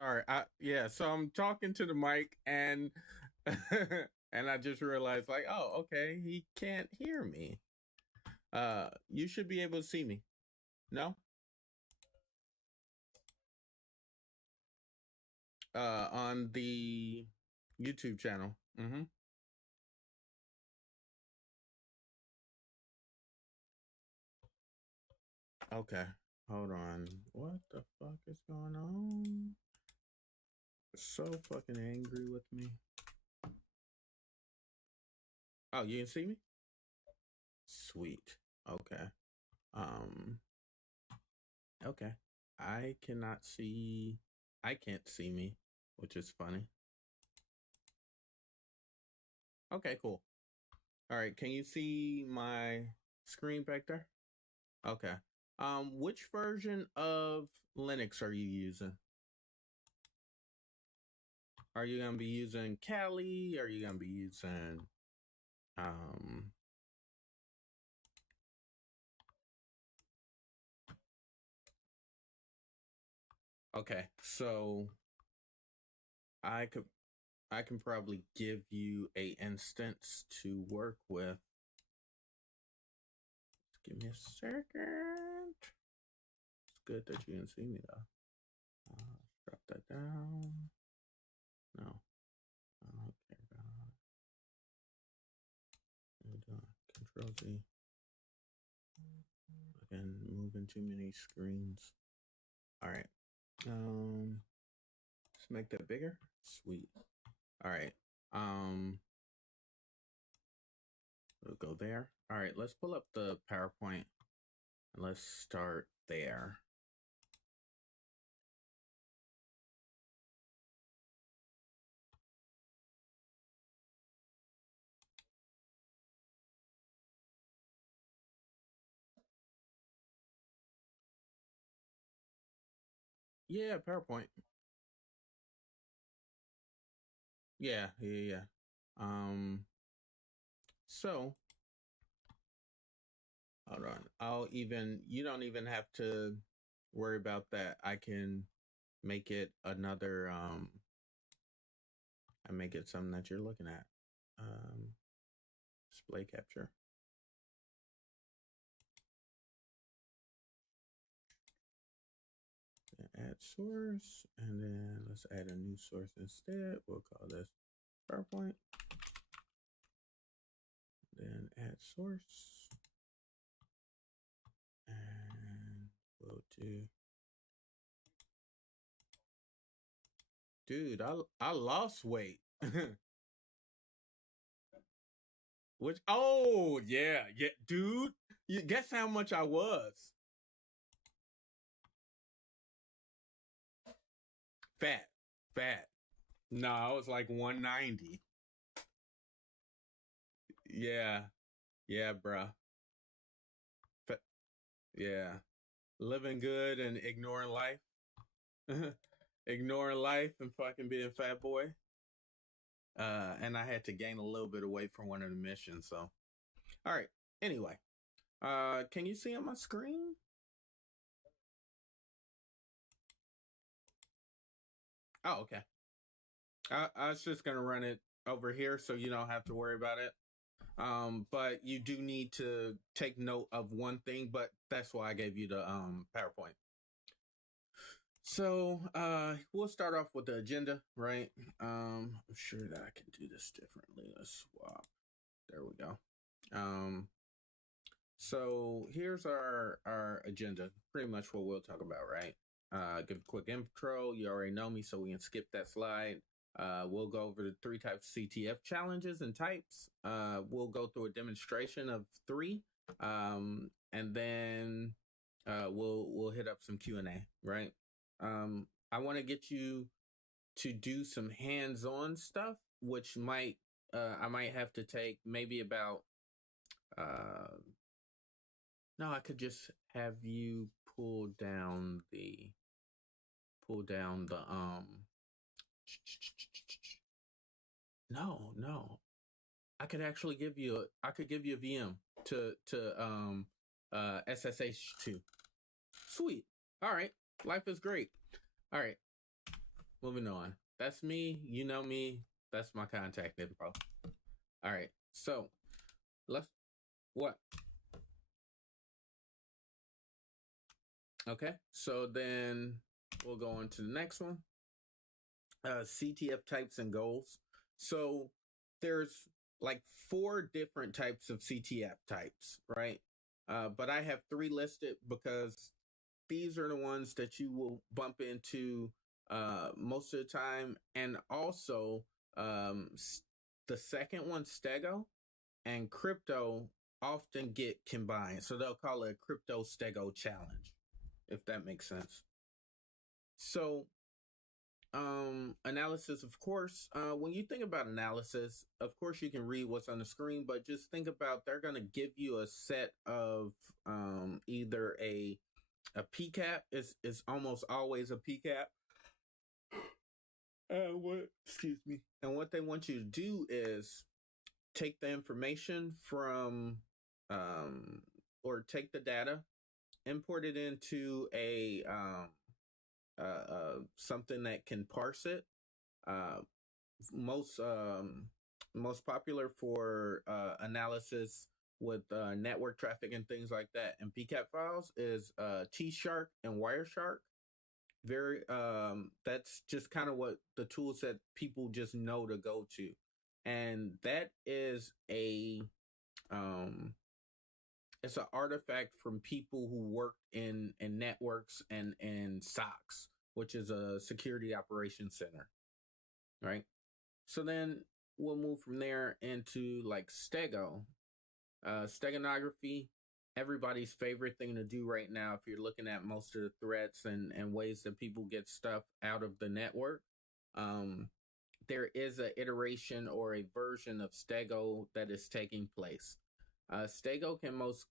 All right. Yeah. So I'm talking to the mic, and and I just realized, like, oh, okay, he can't hear me. You should be able to see me. No. On the YouTube channel. Mm-hmm. Okay. Hold on. What the fuck is going on? So fucking angry with me. Oh, you can see me? Sweet. Okay. Um. Okay. I cannot see. I can't see me, which is funny. Okay, cool. All right, can you see my screen back there? Okay. Which version of Linux are you using? Are you gonna be using Kali? Are you gonna be using um okay, so I could I can probably give you a instance to work with. Give me a second. It's good that you can see me though. Drop that down. No. Okay. Control Z. Again, moving too many screens. All right. Let's make that bigger. Sweet. All right. We'll go there. All right. Let's pull up the PowerPoint and let's start there. Yeah, PowerPoint. Yeah. So hold on. You don't even have to worry about that. I can make it another, I make it something that you're looking at. Display capture. Add source, and then let's add a new source instead. We'll call this PowerPoint. Then add source, and we'll do. Dude, I lost weight. Which yeah, dude. You guess how much I was? Fat, fat. No, I was like 190. Yeah, yeah, bruh. Yeah, living good and ignoring life. Ignoring life and fucking being fat boy. And I had to gain a little bit of weight for one of the missions. So, all right. Anyway, can you see on my screen? Oh, okay. I was just gonna run it over here so you don't have to worry about it. But you do need to take note of one thing, but that's why I gave you the PowerPoint. So we'll start off with the agenda, right? I'm sure that I can do this differently. Let's swap. There we go. So here's our agenda. Pretty much what we'll talk about, right? Give a quick intro. You already know me, so we can skip that slide. We'll go over the three types of CTF challenges and types. We'll go through a demonstration of three, and then we'll hit up some Q&A, right? I want to get you to do some hands-on stuff, which might I might have to take maybe about no, I could just have you pull down the no. I could actually give you a VM to SSH2. Sweet. All right. Life is great. All right. moving on. That's me. You know me. That's my contact info. All right. So let's what? Okay. So then we'll go on to the next one. CTF types and goals. So there's like four different types of CTF types, right? But I have three listed because these are the ones that you will bump into most of the time. And also, um, the second one, Stego, and crypto often get combined. So they'll call it a crypto Stego challenge, if that makes sense. So analysis, of course, when you think about analysis, of course you can read what's on the screen, but just think about they're going to give you a set of either a PCAP is almost always a PCAP. What? Excuse me. And what they want you to do is take the information from, um, or take the data, import it into a something that can parse it. Uh, most most popular for analysis with network traffic and things like that and PCAP files is T Shark and Wireshark. Very that's just kind of what the tools that people just know to go to, and that is a um it's an artifact from people who work in networks and SOCs, which is a security operations center, right? So then we'll move from there into like Stego. Steganography, everybody's favorite thing to do right now if you're looking at most of the threats and ways that people get stuff out of the network. Um, there is an iteration or a version of Stego that is taking place. Stego can most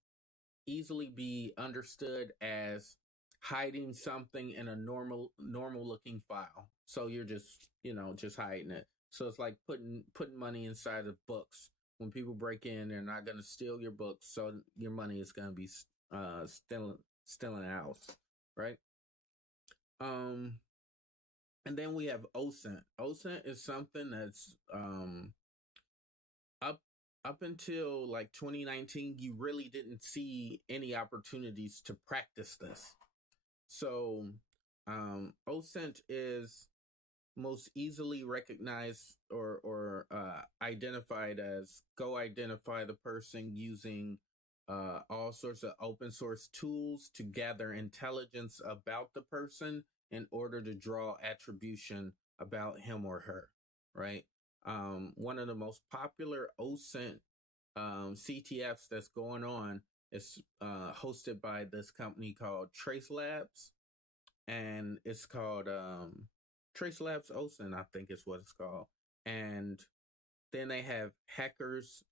easily be understood as hiding something in a normal looking file. So you're just, just hiding it. So it's like putting money inside of books. When people break in, they're not going to steal your books, so your money is going to be still in the house, right? Um, and then we have OSINT. OSINT is something that's up up until like 2019, you really didn't see any opportunities to practice this. So, OSINT is most easily recognized or identified as go identify the person using all sorts of open source tools to gather intelligence about the person in order to draw attribution about him or her, right? One of the most popular OSINT CTFs that's going on is hosted by this company called Trace Labs, and it's called Trace Labs OSINT, I think is what it's called. And then they have Hackers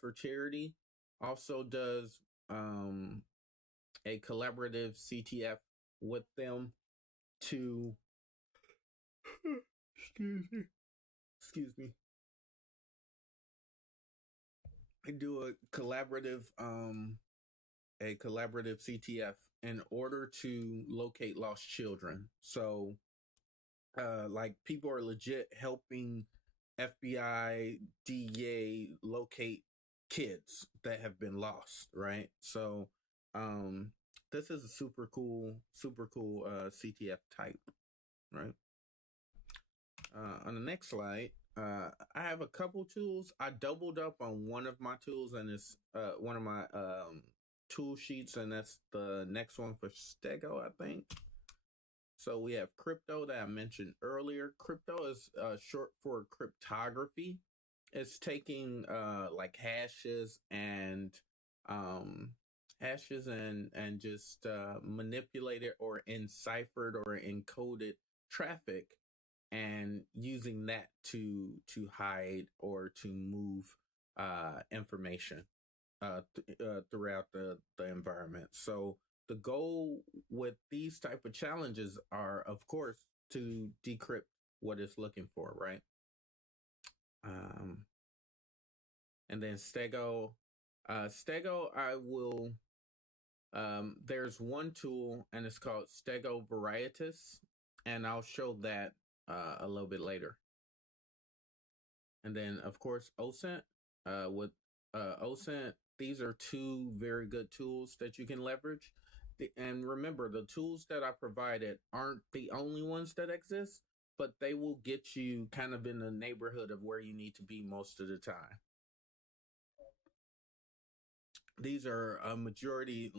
for Charity also does a collaborative CTF with them to excuse me do a collaborative CTF in order to locate lost children. So like people are legit helping FBI, DEA locate kids that have been lost, right? So um this is a super cool CTF type, right? On the next slide, I have a couple tools. I doubled up on one of my tools, and it's one of my tool sheets, and that's the next one for Stego, I think. So we have crypto that I mentioned earlier. Crypto is short for cryptography. It's taking like um, hashes and just manipulated or enciphered or encoded traffic and using that to hide or to move information throughout the environment. So the goal with these type of challenges are, of course, to decrypt what it's looking for, right? Um, and then Stego, I will. There's one tool, and it's called Stego Varietas, and I'll show that a little bit later. And then, of course, OSINT. With OSINT, these are two very good tools that you can leverage. And remember, the tools that I provided aren't the only ones that exist, but they will get you kind of in the neighborhood of where you need to be most of the time. These are a majority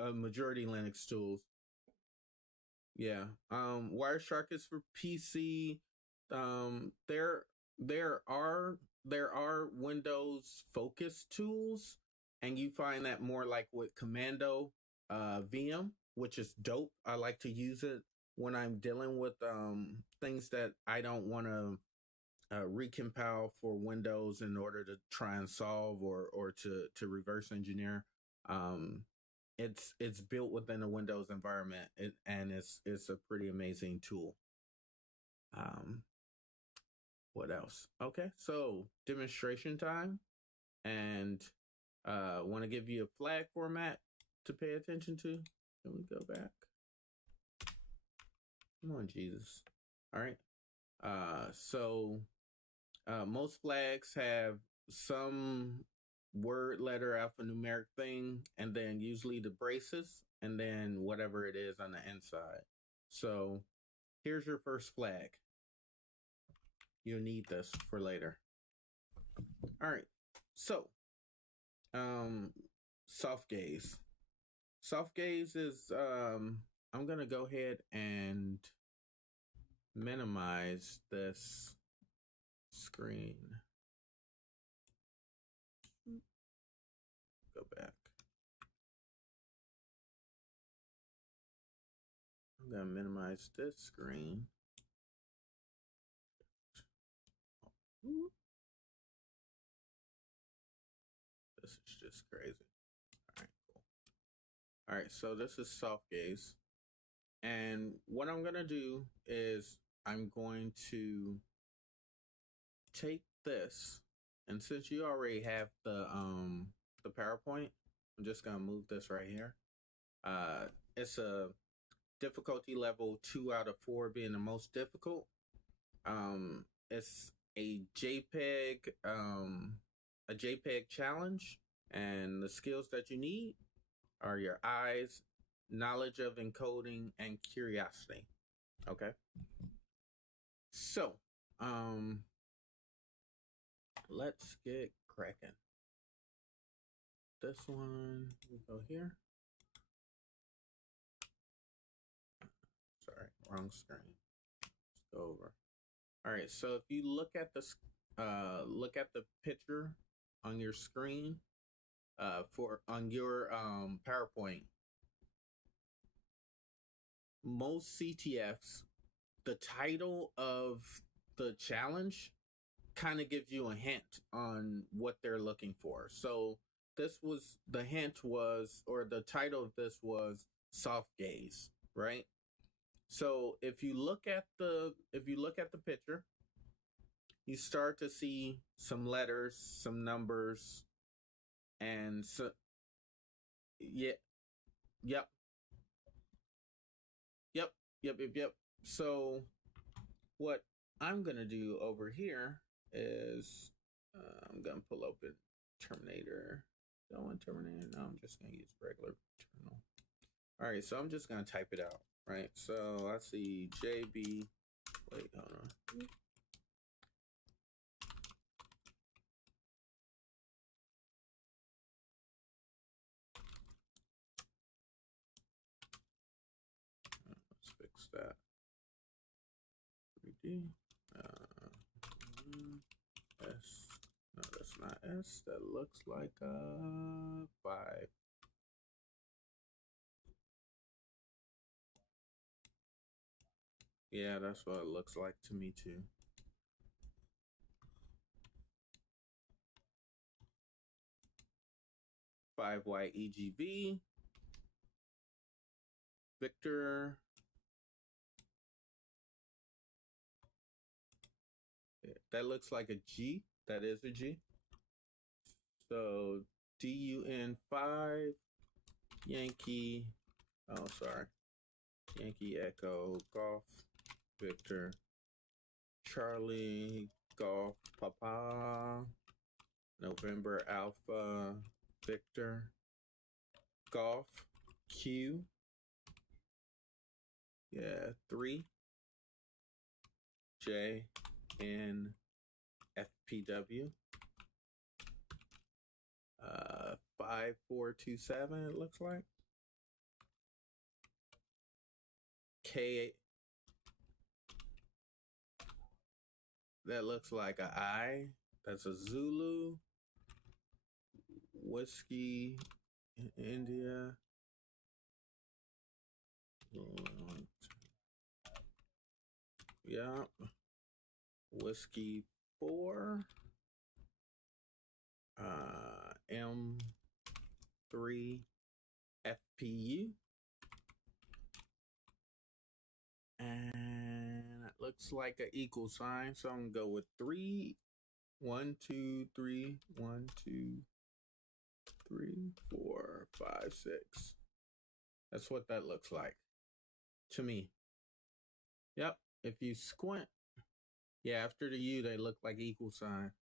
Linux tools. Yeah. Wireshark is for PC. There are Windows focused tools, and you find that more like with Commando VM, which is dope. I like to use it when I'm dealing with things that I don't want to recompile for Windows in order to try and solve or to reverse engineer. Um, it's built within a Windows environment, and it's a pretty amazing tool. What else? Okay, so demonstration time, and want to give you a flag format to pay attention to. Can we go back? Come on, Jesus. All right. So most flags have some word, letter, alphanumeric thing, and then usually the braces, and then whatever it is on the inside. So here's your first flag. You'll need this for later. All right. So, soft gaze. Soft gaze is I'm gonna go ahead and minimize this screen. Go back. I'm gonna minimize this screen. This is just crazy. All right, cool. All right, so this is soft gaze. And what I'm gonna do is I'm going to take this, and since you already have the PowerPoint, I'm just gonna move this right here. It's a difficulty level 2 out of 4 being the most difficult. It's a JPEG challenge, and the skills that you need are your eyes, knowledge of encoding, and curiosity. Okay. So, let's get cracking. This one, we go here. Sorry, wrong screen. Let's go over. All right, so if you look at the picture on your screen, on your PowerPoint, most CTFs, the title of the challenge kind of gives you a hint on what they're looking for. So the title of this was soft gaze, right? So if you look at the picture, you start to see some letters, some numbers, and so yep. So what I'm gonna do over here is I'm gonna pull open Terminator. Don't want Terminator. No, I'm just gonna use regular terminal. All right, so I'm just gonna type it out. Right. So I see JB. Wait, hold on. Let's fix that. 3D. S. No, that's not S. That looks like 5. Yeah, that's what it looks like to me too. $5YEGV. Victor. Yeah, that looks like a G. That is a G. So DUN5 Yankee. Oh, sorry. Yankee Echo Golf Victor Charlie Golf Papa November Alpha Victor Golf Q. Yeah, 3 J N FPW. 5427 it looks like. K, that looks like an I. That's a Zulu. Whiskey India. Yeah. Whiskey 4. M3 FPU. And it looks like an equal sign, so I'm gonna go with 3. 1, 2, 3. 1, 2, 3, 4, 5, 6. That's what that looks like to me. Yep. If you squint, yeah, after the U, they look like equal sign.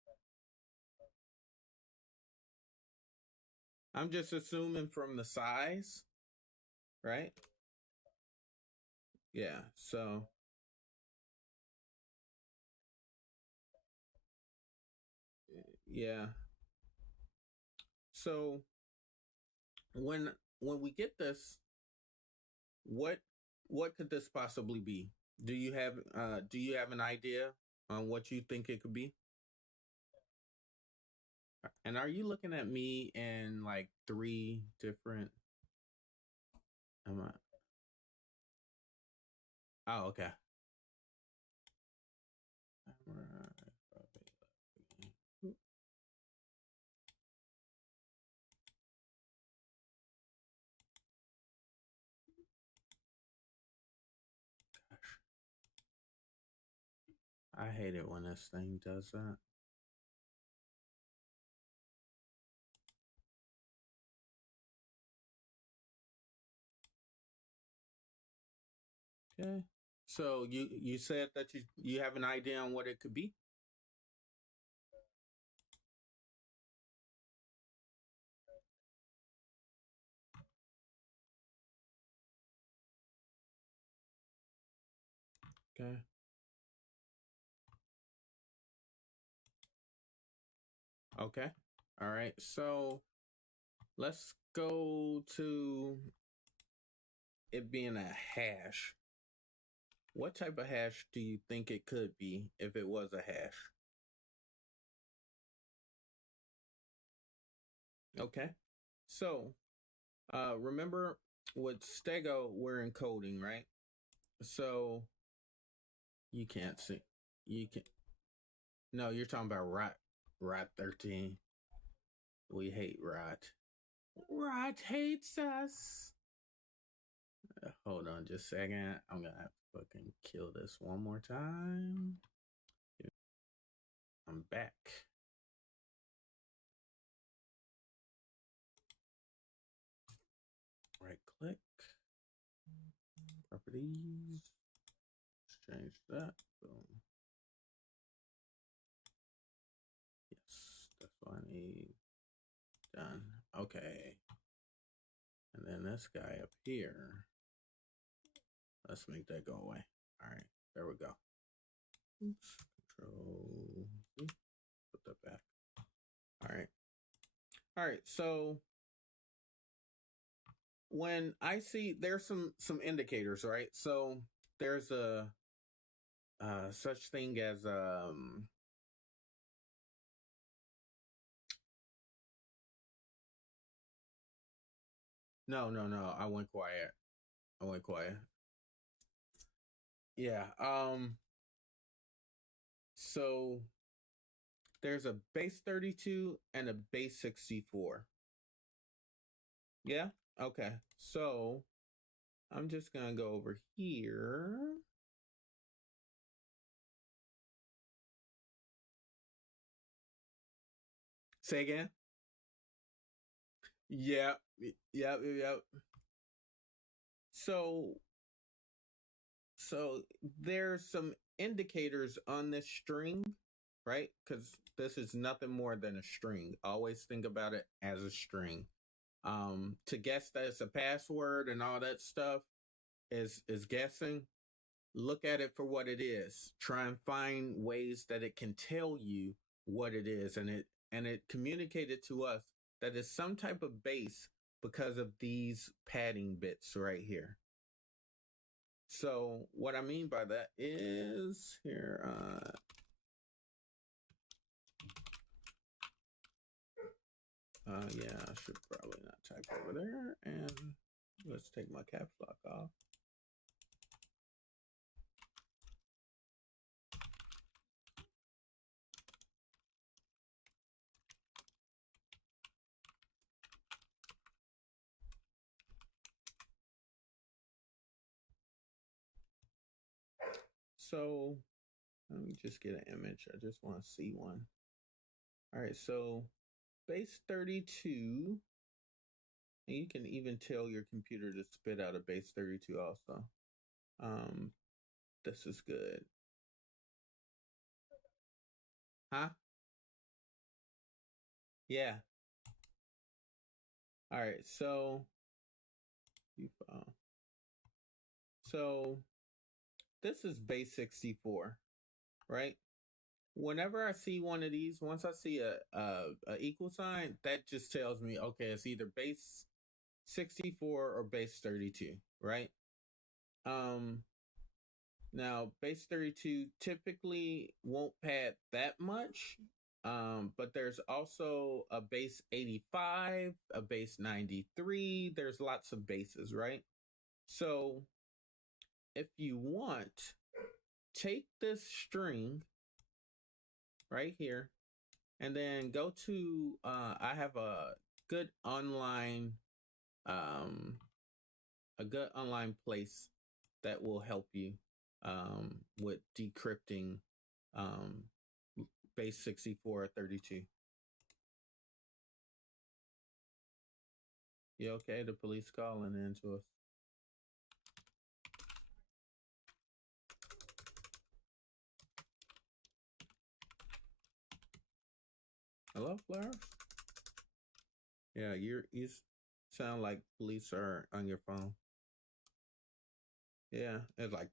I'm just assuming from the size, right? Yeah. So yeah. So when we get this, what could this possibly be? Do you have an idea on what you think it could be? And are you looking at me in like 3 different? Am I? Oh, okay. I hate it when this thing does that. Okay. So you said that you have an idea on what it could be? Okay. Okay. All right. So let's go to it being a hash. What type of hash do you think it could be if it was a hash? Okay. So remember with Stego, we're encoding, right? So you can't see. You can No, you're talking about Rot 13. We hate Rot. Rot hates us. Hold on just a second. I'm gonna have to fucking kill this one more time. I'm back. Right click. Properties. Change that. Boom. Yes, that's what I need. Done. Okay. And then this guy up here. Let's make that go away. All right. There we go. Oops. Control C. Put that back. All right. All right. So when I see there's some indicators, right? So there's a such thing as no, I went quiet. Yeah. So there's a base 32 and a base 64. Yeah? Okay. So I'm just gonna go over here. Say again. Yep. Yep. So there's some indicators on this string, right? Because this is nothing more than a string. Always think about it as a string. To guess that it's a password and all that stuff is guessing. Look at it for what it is. Try and find ways that it can tell you what it is, and it communicated to us that it's some type of base because of these padding bits right here. So what I mean by that is here. Yeah, I should probably not type over there, and let's take my caps lock off. So let me just get an image. I just want to see one. All right, so base 32, and you can even tell your computer to spit out a base 32 also. This is good. Huh? Yeah. All right, so so this is base 64, right? Whenever I see one of these, once I see a equal sign, that just tells me, okay, it's either base 64 or base 32, right? Now base 32 typically won't pad that much, but there's also a base 85, a base 93. There's lots of bases, right? So if you want, take this string right here and then go to I have good online a good online place that will help you with decrypting base 64 or 32. You okay? The police calling in to us. Hello, Flowers? Yeah, you sound like police are on your phone. Yeah, it's like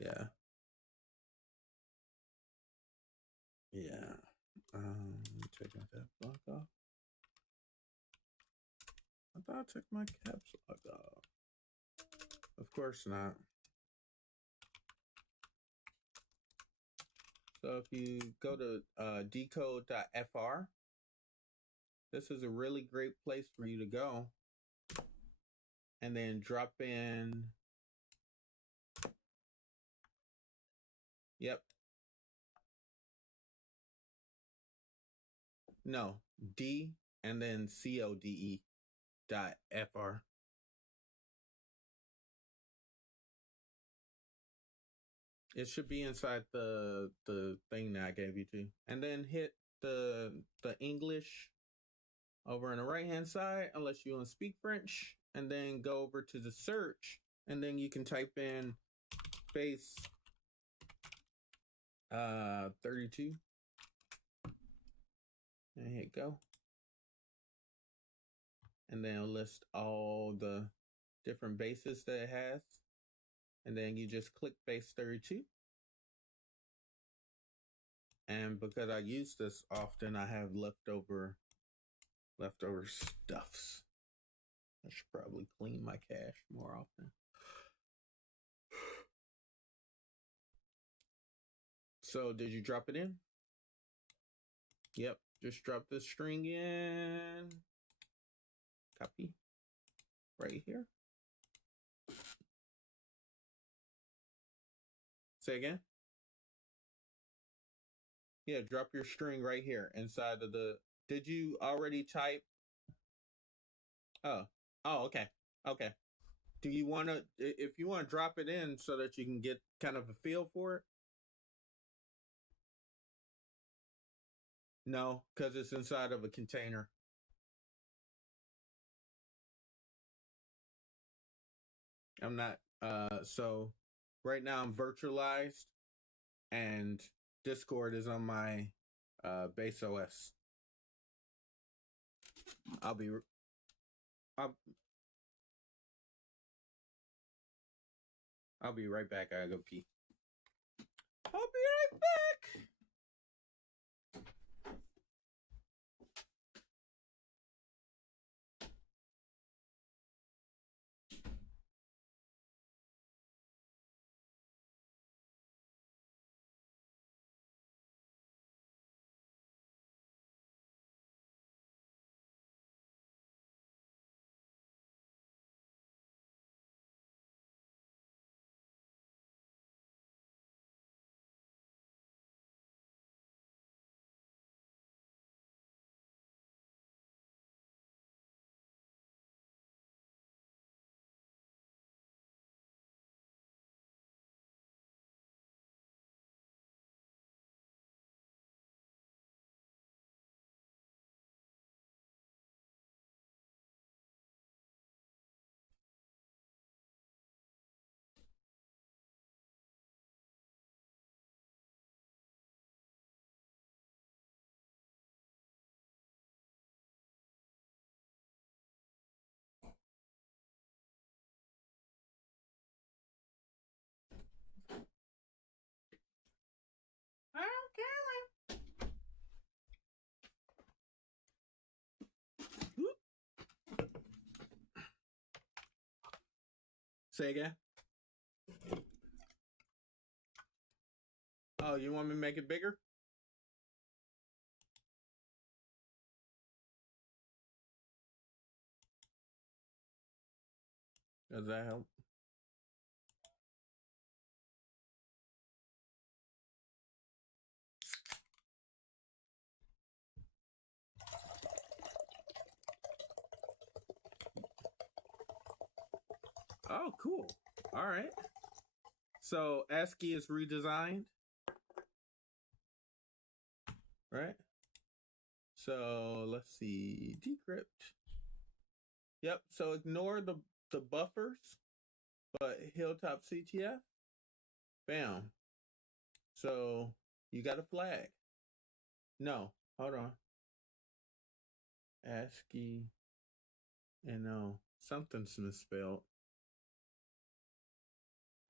yeah. Yeah. Taking that block off. I thought I took my caps lock off. Of course not. So if you go to decode.fr, this is a really great place for you to go. And then drop in. Yep. No, D and then CODE.fr. It should be inside the thing that I gave you to. And then hit the English over on the right hand side, unless you want to speak French, and then go over to the search, and then you can type in base 32. There you go. And then list all the different bases that it has. And then you just click base 32. And because I use this often, I have leftover stuffs. I should probably clean my cache more often. So did you drop it in? Yep, just drop the string in. Copy. Right here. Say again? Yeah, drop your string right here inside of the... Did you already type? Oh, okay. Okay. Do you want to, if you want to drop it in so that you can get kind of a feel for it? No, because it's inside of a container. I'm not So right now I'm virtualized, and Discord is on my base OS. I'll be I'll, I'll be right back. I gotta go pee. I'll be right back. I don't care. Say again. Oh, you want me to make it bigger? Does that help? Oh, cool. All right. So ASCII is redesigned, right? So let's see. Decrypt. Yep. So ignore the buffers, but Hilltop CTF. Bam. So you got a flag. No, hold on. ASCII. And no, something's misspelled.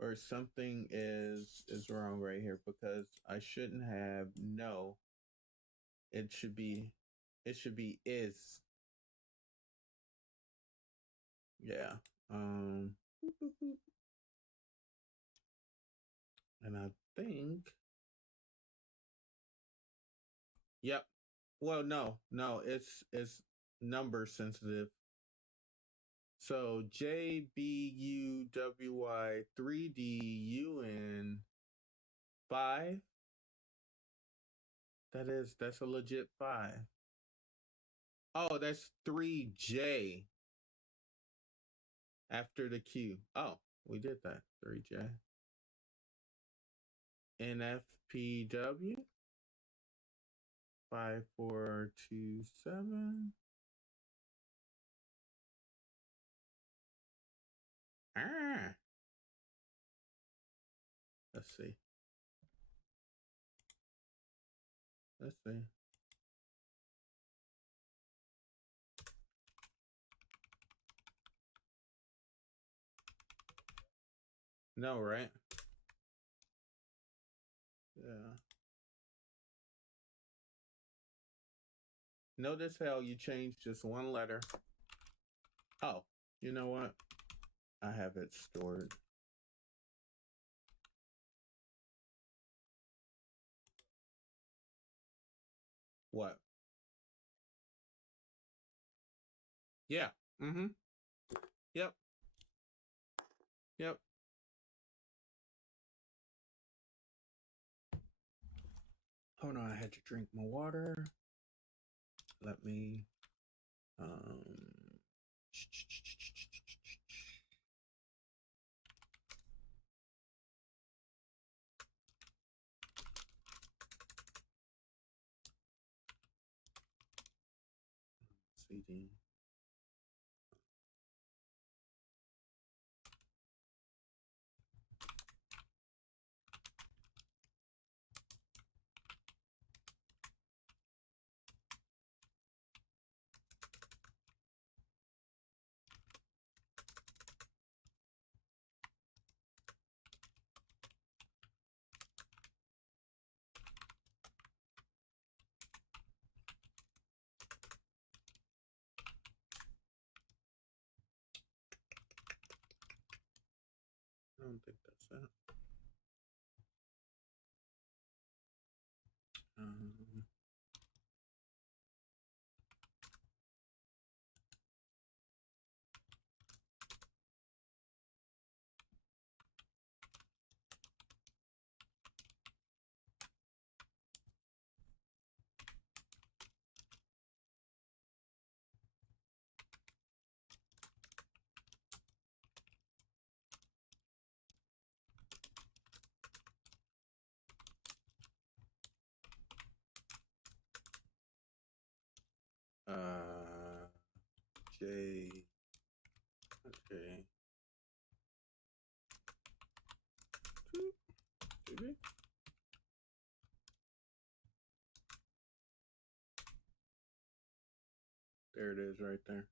Or something is wrong right here because I shouldn't have no. It should be is. Yeah. And I think yep. Well, no, it's number sensitive. So JBUWY3DUN5. That's a legit 5. Oh, that's 3J after the Q. Oh, we did that. 3J. NFPW 5427. Ah. Let's see. Let's see. No, right? Yeah. Notice how you changed just one letter. Oh, you know what? I have it stored. What? Yeah. Mm-hmm. Yep. Yep. Hold on, I had to drink my water. Let me CD. don't think that's it. Um, uh, J. Okay. There it is right there.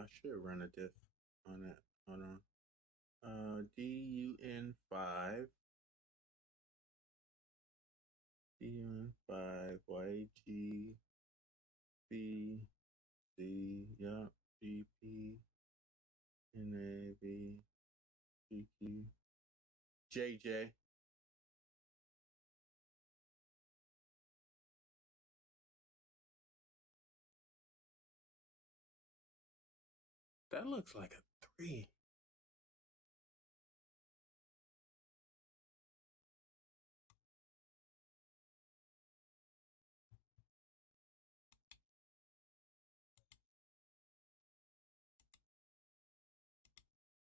I should run a diff on it. Hold on. DUN5. DUN5 YGBC. Yup. GP. NAV. GQ. JJ. That looks like a 3.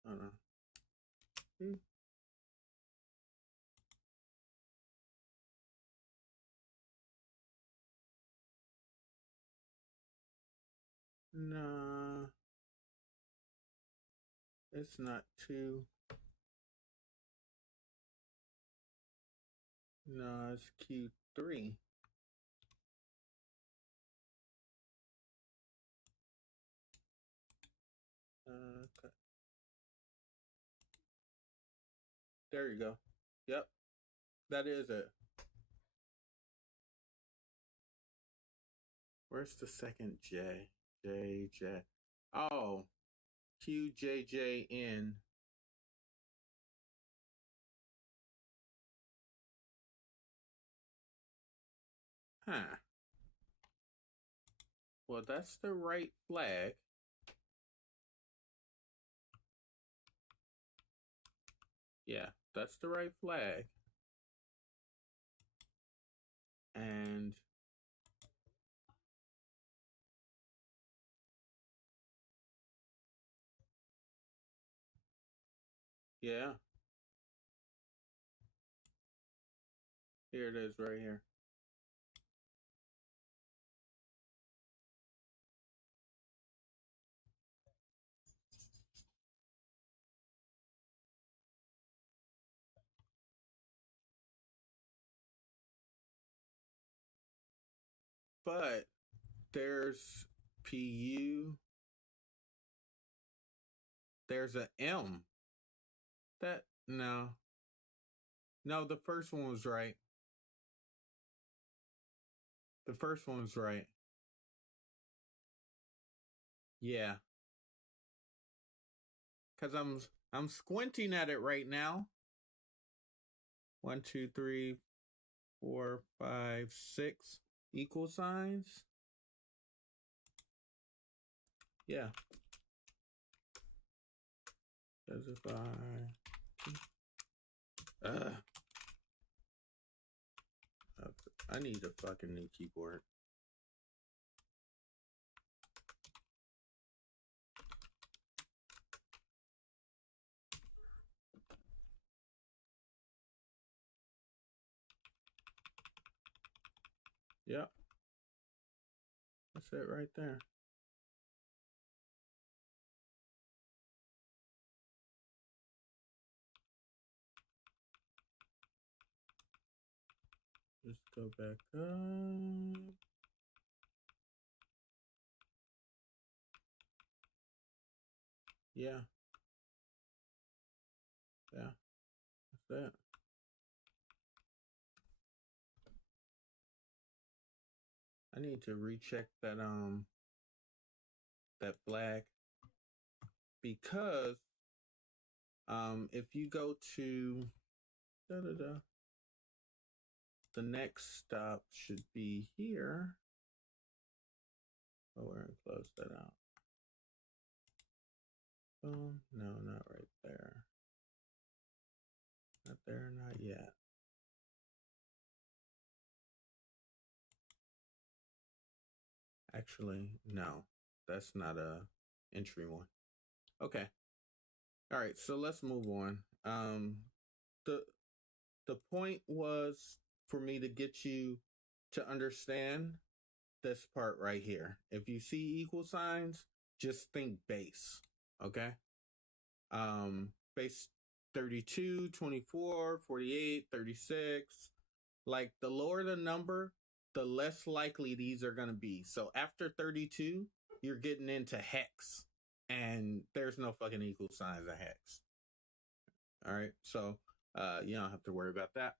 Hold on. Nah. It's not 2. No, it's Q3. Okay. There you go. Yep. That is it. Where's the second J? JJ. Oh. QJJN. Huh. Well, that's the right flag. Yeah, that's the right flag. And yeah, here it is right here. But there's PU. There's a M. That no. No, the first one was right. The first one was right. Yeah. Cause I'm squinting at it right now. 1, 2, 3, 4, 5, 6 equal signs. Yeah. Specify. I need a fucking new keyboard. Yep. That's it right there. Just go back up. Yeah. that? I need to recheck that flag, because if you go to the next stop should be here. Oh, we're gonna close that out. Boom. No, not right there. Not there, not yet. Actually, no, that's not a entry one. Okay. All right, so let's move on. The the point was for me to get you to understand this part right here. If you see equal signs, just think base. Okay. Base 32, 24, 48, 36. Like the lower the number, the less likely these are going to be. So after 32, you're getting into hex, and there's no fucking equal signs of hex. All right. So you don't have to worry about that.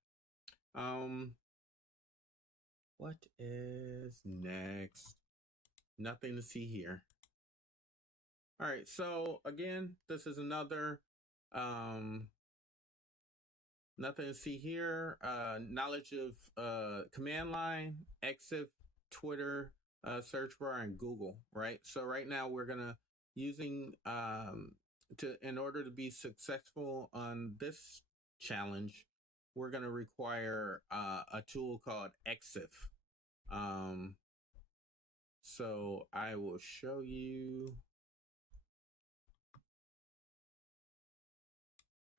What is next? Nothing to see here. All right, so again, this is another nothing to see here. Knowledge of command line, exif, Twitter, search bar, and Google, right? So right now we're gonna using in order to be successful on this challenge, we're gonna require a tool called exif. So I will show you.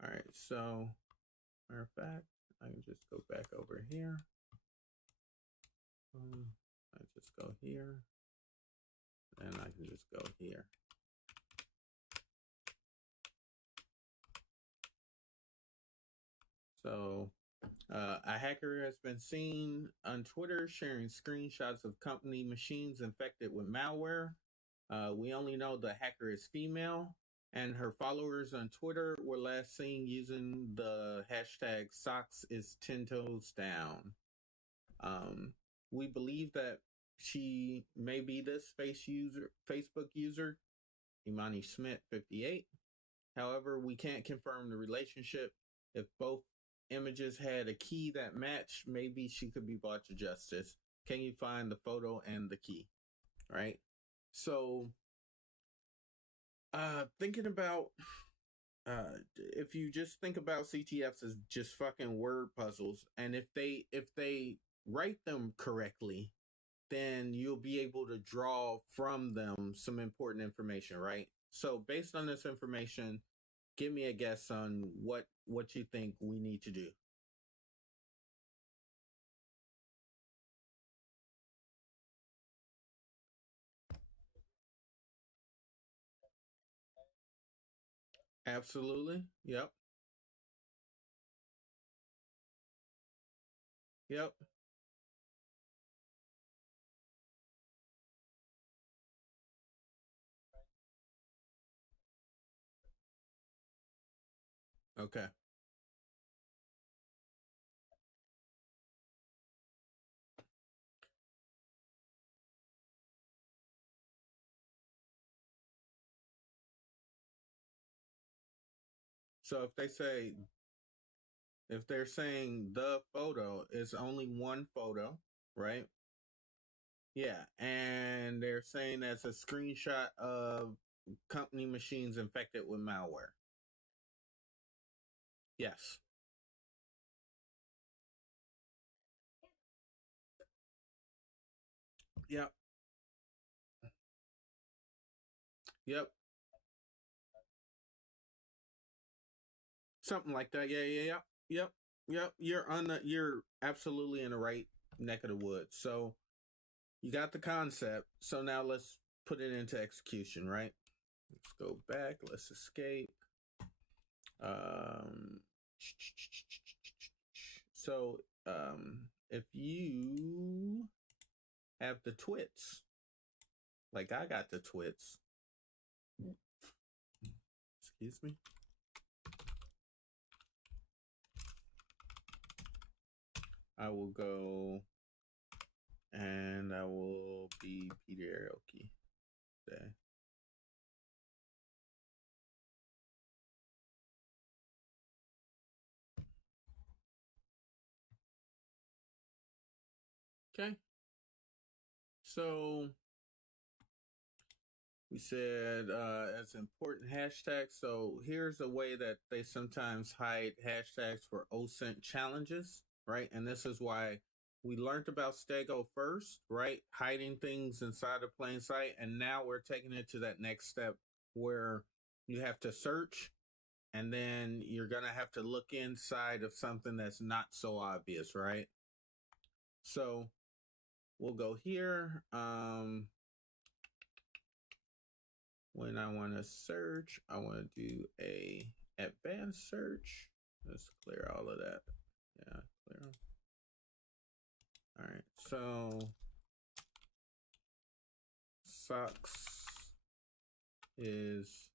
All right, so matter of fact, I can just go back over here. I just go here, and I can just go here. So a hacker has been seen on Twitter sharing screenshots of company machines infected with malware. We only know the hacker is female, and her followers on Twitter were last seen using the hashtag socks is 10 toes down. We believe that she may be this Facebook user, Imani Smith 58. However, we can't confirm the relationship. If both images had a key that matched, maybe she could be brought to justice. Can you find the photo and the key? Right? So thinking about if you just think about CTFs as just fucking word puzzles, and if they write them correctly, then you'll be able to draw from them some important information, right? So based on this information, give me a guess on what you think we need to do. Absolutely. Yep. Yep. Okay. So if they're saying the photo is only one photo, right? Yeah, and they're saying that's a screenshot of company machines infected with malware. Yes. Yep. Yep. Something like that. Yeah, yeah, yeah. Yep. Yep. You're absolutely in the right neck of the woods. So you got the concept. So now let's put it into execution, right? Let's go back. Let's escape. So if you have the twits, like I got the twits. Excuse me. I will go and I will be Peter Aoki today. Okay. So we said as important hashtags. So here's a way that they sometimes hide hashtags for OSINT challenges, right? And this is why we learned about Stego first, right? Hiding things inside of plain sight. And now we're taking it to that next step where you have to search and then you're going to have to look inside of something that's not so obvious, right? So we'll go here. When I want to search, I want to do a advanced search. Let's clear all of that. Yeah, clear. All right, so socks is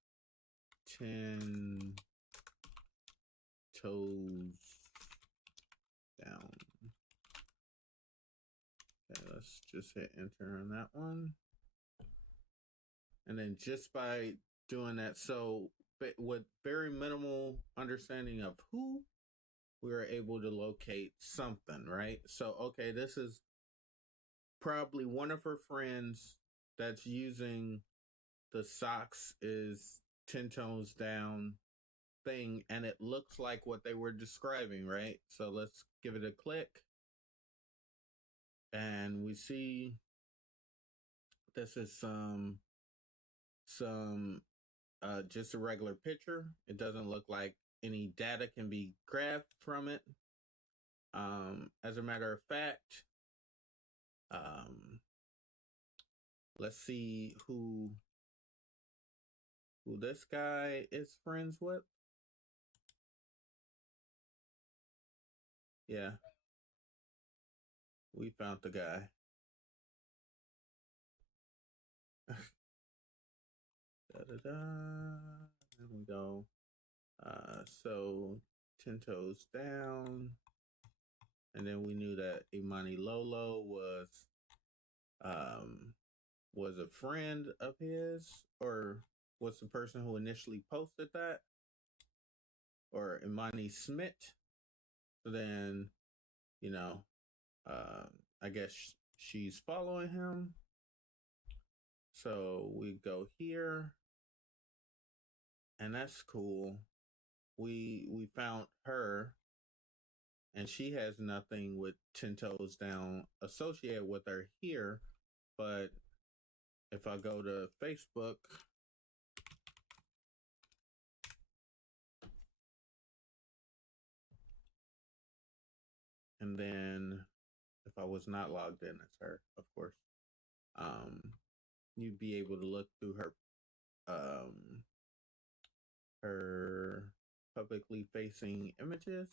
10 toes down. Okay, let's just hit enter on that one. And then just by doing that, so with very minimal understanding of who, we were able to locate something, right? So, okay, this is probably one of her friends that's using the socks is 10 toes down thing, and it looks like what they were describing, right? So let's give it a click. And we see this is some just a regular picture. It doesn't look like any data can be grabbed from it. As a matter of fact, let's see who this guy is friends with. Yeah, we found the guy. Da da da. There we go. So 10 toes down. And then we knew that Imani Lolo was a friend of his, or was the person who initially posted that, or Imani Smith. So then, you know, I guess she's following him. So we go here, and that's cool. We found her, and she has nothing with 10 toes down associated with her here. But if I go to Facebook, and then if I was not logged in as her, of course, you'd be able to look through her publicly facing images.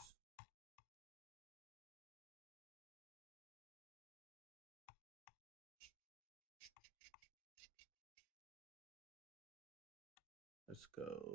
Let's go